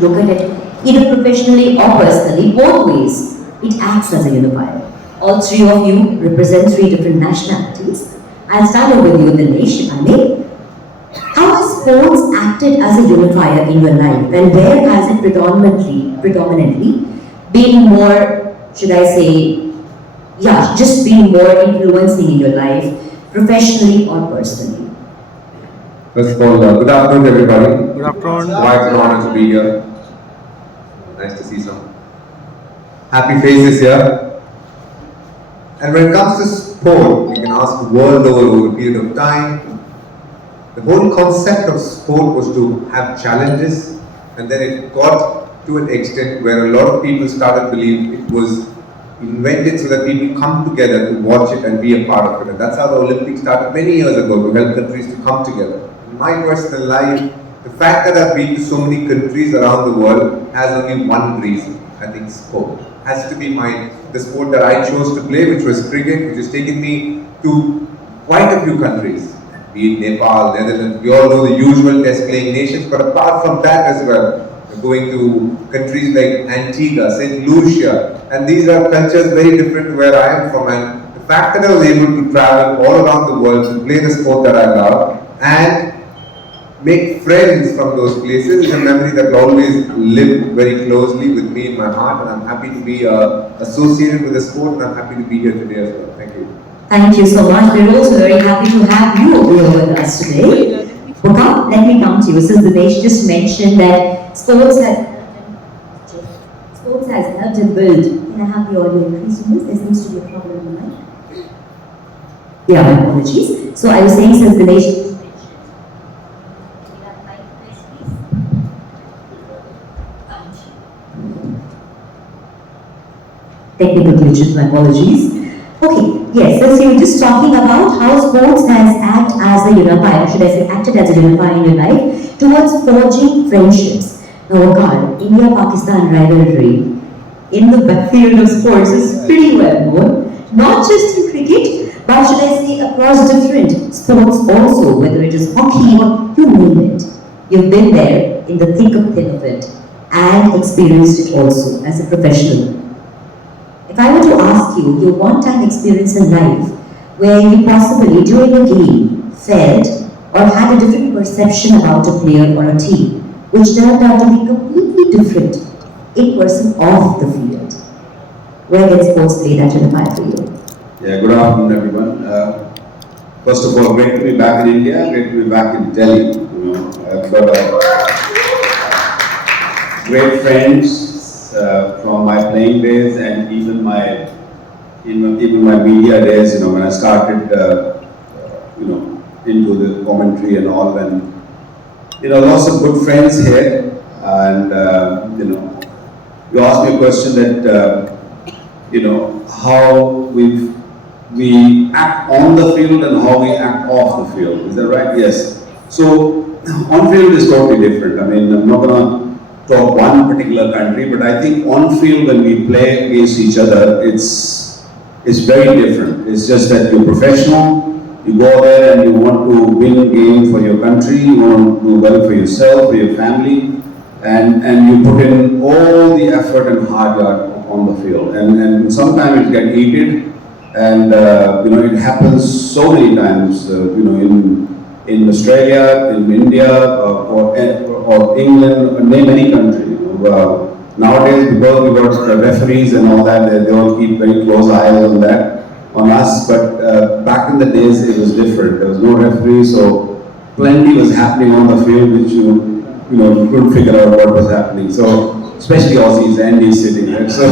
look at it, either professionally or personally, both ways, it acts as a unifier. All three of you represent three different nationalities. I'll start over with you, Dinesh, if I may. How has sports acted as a unifier in your life, and where has it predominantly been more, should I say, just been more influencing in your life, professionally or personally? First of all, good afternoon, everybody. Good afternoon. Quite an honor to be here. Nice to see some happy faces here. And when it comes to sport, you can ask the world over a period of time. The whole concept of sport was to have challenges, and then it got to an extent where a lot of people started believing it was invented so that people come together to watch it and be a part of it. And that's how the Olympics started many years ago, to help countries to come together. In my personal life, the fact that I've been to so many countries around the world has only one reason. I think sport has to be the sport that I chose to play, which was cricket, which has taken me to quite a few countries, be it Nepal, Netherlands. We all know the usual test playing nations, but apart from that as well, we're going to countries like Antigua, St. Lucia, and these are cultures very different to where I am from. And the fact that I was able to travel all around the world to play the sport that I love and make friends from those places is a memory that will always live very closely with me in my heart, and I'm happy to be associated with the sport, and I'm happy to be here today as well. Thank you. Thank you so much. We're also very happy to have you over here with us today. Buka, let me come to you. Since Dinesh just mentioned that sports has helped him build. Can I have the audio increase on this? There seems to be a problem in the mic. Yeah, my apologies. So I was saying, since Dinesh technical glitches, my apologies. Okay, yes, so you were just talking about how sports has acted as a unifier, should I say acted as a unifier in your life towards forging friendships. Now, God, India-Pakistan rivalry in the field of sports is pretty well known, not just in cricket, but should I say across different sports also, whether it is hockey or you name it. You've been there in the thick of thin of it and experienced it also as a professional. If I were to ask you your one-time experience in life where you possibly during a game felt or had a different perception about a player or a team, which turned out to be completely different in person off the field, where can sports play that unifier for you? Yeah, good afternoon, everyone. First of all, great to be back in India, great to be back in Delhi. I've got great friends from my playing days and even my media days. When I started, into the commentary and all, and lots of good friends here. And you asked me a question that how we act on the field and how we act off the field. Is that right? Yes. So on field is totally different. I mean, I'm not gonna talk one particular country, but I think on field when we play against each other, it's very different. It's just that you're professional, you go there and you want to win a game for your country, you want to do well for yourself, for your family, and you put in all the effort and hard work on the field. And sometimes it gets heated, and it happens so many times, in Australia, in India, or England, name any country. Nowadays, because we got referees and all that, they all keep very close eyes on us. But back in the days, it was different. There was no referee, so plenty was happening on the field, which you couldn't figure out what was happening. So, especially Aussies, Andy's sitting there. So,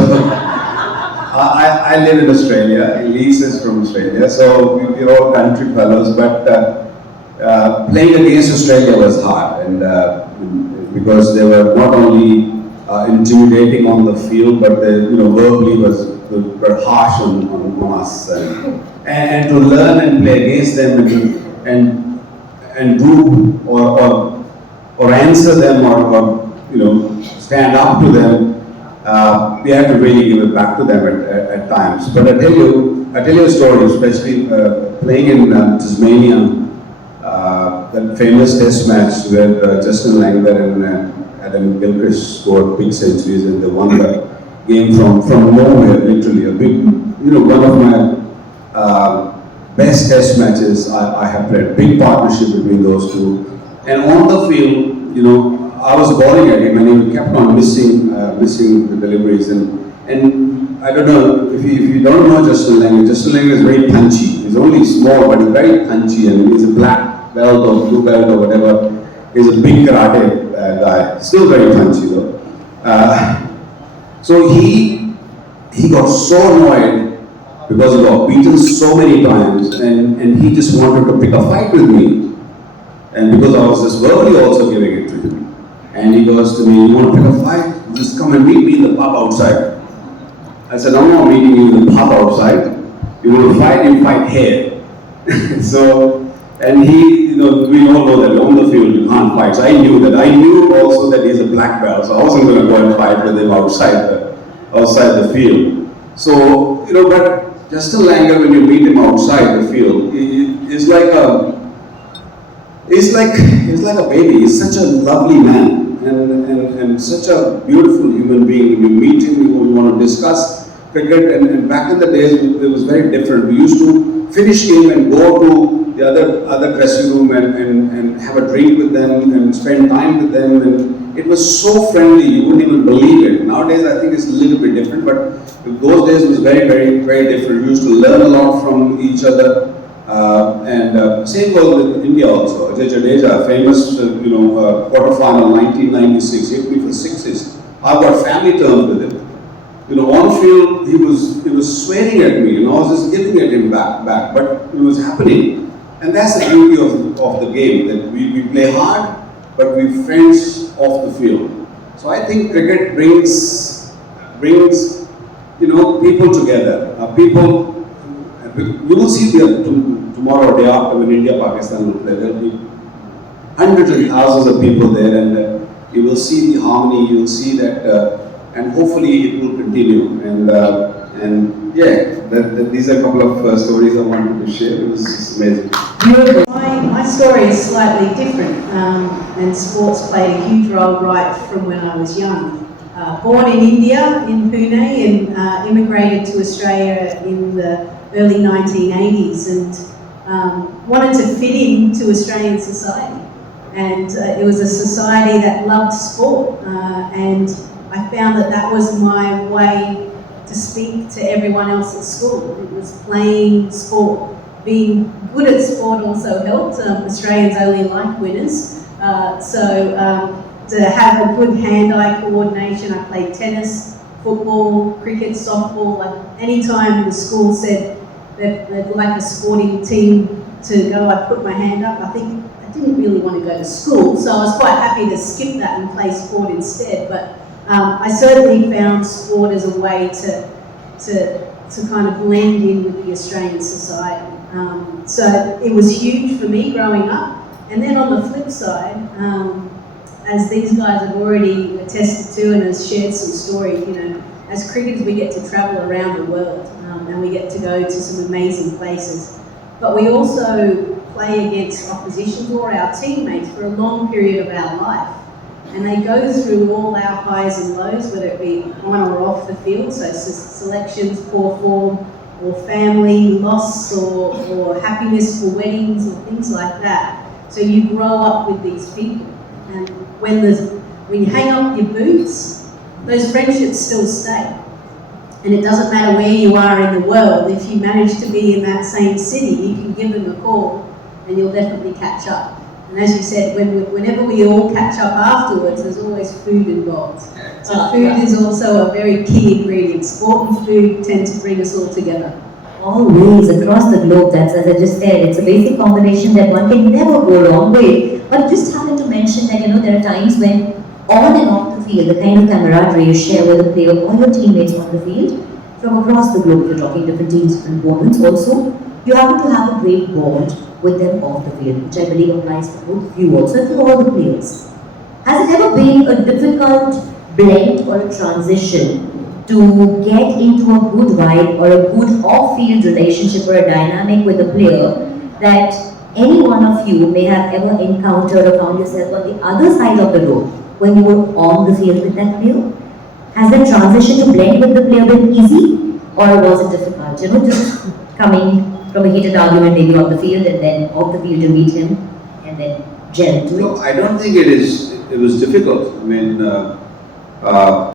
I live in Australia. Elise is from Australia, so we're all country fellows. But playing against Australia was hard, and because they were not only intimidating on the field, but they, verbally were harsh on us, and to learn and play against them and do or answer them or stand up to them, we had to really give it back to them at times. But I tell you a story, especially playing in Tasmania. That famous test match with Justin Langer Adam Gilchrist scored big centuries and they won the game from nowhere, literally. A big, one of my best test matches I have played. Big partnership between those two. And on the field, I was bowling at him and he kept on missing the deliveries. And I don't know, if you don't know Justin Lang is very punchy. He's only small, but he's very punchy, and he's a black belt or blue belt or whatever. He's a big karate guy. Still very punchy though. So he got so annoyed because he got beaten so many times, and he just wanted to pick a fight with me. And because I was just verbally also giving it to him. And he goes to me, "You want to pick a fight? Just come and meet me in the pub outside." I said, "I'm not meeting you in the pub outside. You want to fight, you fight here." So, and he, we all know that on the field you can't fight. So I knew that. I knew also that he's a black belt. So I wasn't going to go and fight with him outside the field. So, but Justin Langer, when you meet him outside the field, he's like a baby. He's such a lovely man. And such a beautiful human being. When you meet him, you want to discuss cricket. And back in the days, it was very different. We used to finish game and go to the other dressing room and have a drink with them and spend time with them. And it was so friendly, you wouldn't even believe it. Nowadays, I think it's a little bit different, but those days was very, very, very different. We used to learn a lot from each other. Same goes with India also. Ajay Jadeja, famous, quarterfinal 1996, hit me for sixes. I've got family terms with him. On field, he was swearing at me, and I was just giving at him back, but it was happening. And that's the beauty of the game, that we play hard, but we're friends off the field. So I think cricket brings people together. You will see tomorrow or day after when India-Pakistan will play, there will be hundreds and thousands of people there, and you will see the harmony, you will see that, and hopefully it will continue. These are a couple of stories I wanted to share. It was just amazing. My story is slightly different, and sports played a huge role right from when I was young. Born in India, in Pune, and immigrated to Australia in the early 1980s, and wanted to fit into Australian society. And it was a society that loved sport, and I found that was my way to speak to everyone else at school. It was playing sport. Being good at sport also helped. Australians only like winners. To have a good hand-eye coordination, I played tennis, football, cricket, softball. Like anytime the school said that they'd like a sporting team to go, I'd put my hand up. I think I didn't really want to go to school, so I was quite happy to skip that and play sport instead. But I certainly found sport as a way to kind of blend in with the Australian society. So it was huge for me growing up. And then on the flip side, as these guys have already attested to and has shared some stories, as cricketers we get to travel around the world, and we get to go to some amazing places. But we also play against opposition or our teammates for a long period of our life. And they go through all our highs and lows, whether it be on or off the field, so selections, poor form, or family loss, or happiness for weddings, or things like that. So you grow up with these people. And when you hang up your boots, those friendships still stay. And it doesn't matter where you are in the world, if you manage to be in that same city, you can give them a call and you'll definitely catch up. And as you said, whenever we all catch up afterwards, there's always food involved. So food is also a very key ingredient. Sport and food tend to bring us all together. Always, across the globe, that's as I just said, it's a basic combination that one can never go wrong with. But just happened to mention that, there are times when on and off the field, the kind of camaraderie you share with the player or your teammates on the field, from across the globe, you're talking different teams, different opponents also, you happen to have a great bond with them off the field, which I believe applies for both you also and for all the players. Has it ever been a difficult blend or a transition to get into a good vibe or a good off-field relationship or a dynamic with a player that any one of you may have ever encountered or found yourself on the other side of the road when you were on the field with that player? Has that transition to blend with the player been easy, or was it difficult? You know, just coming from a heated argument maybe on the field and then off the field to meet him and then gel to No, it? I don't think it was difficult. I mean,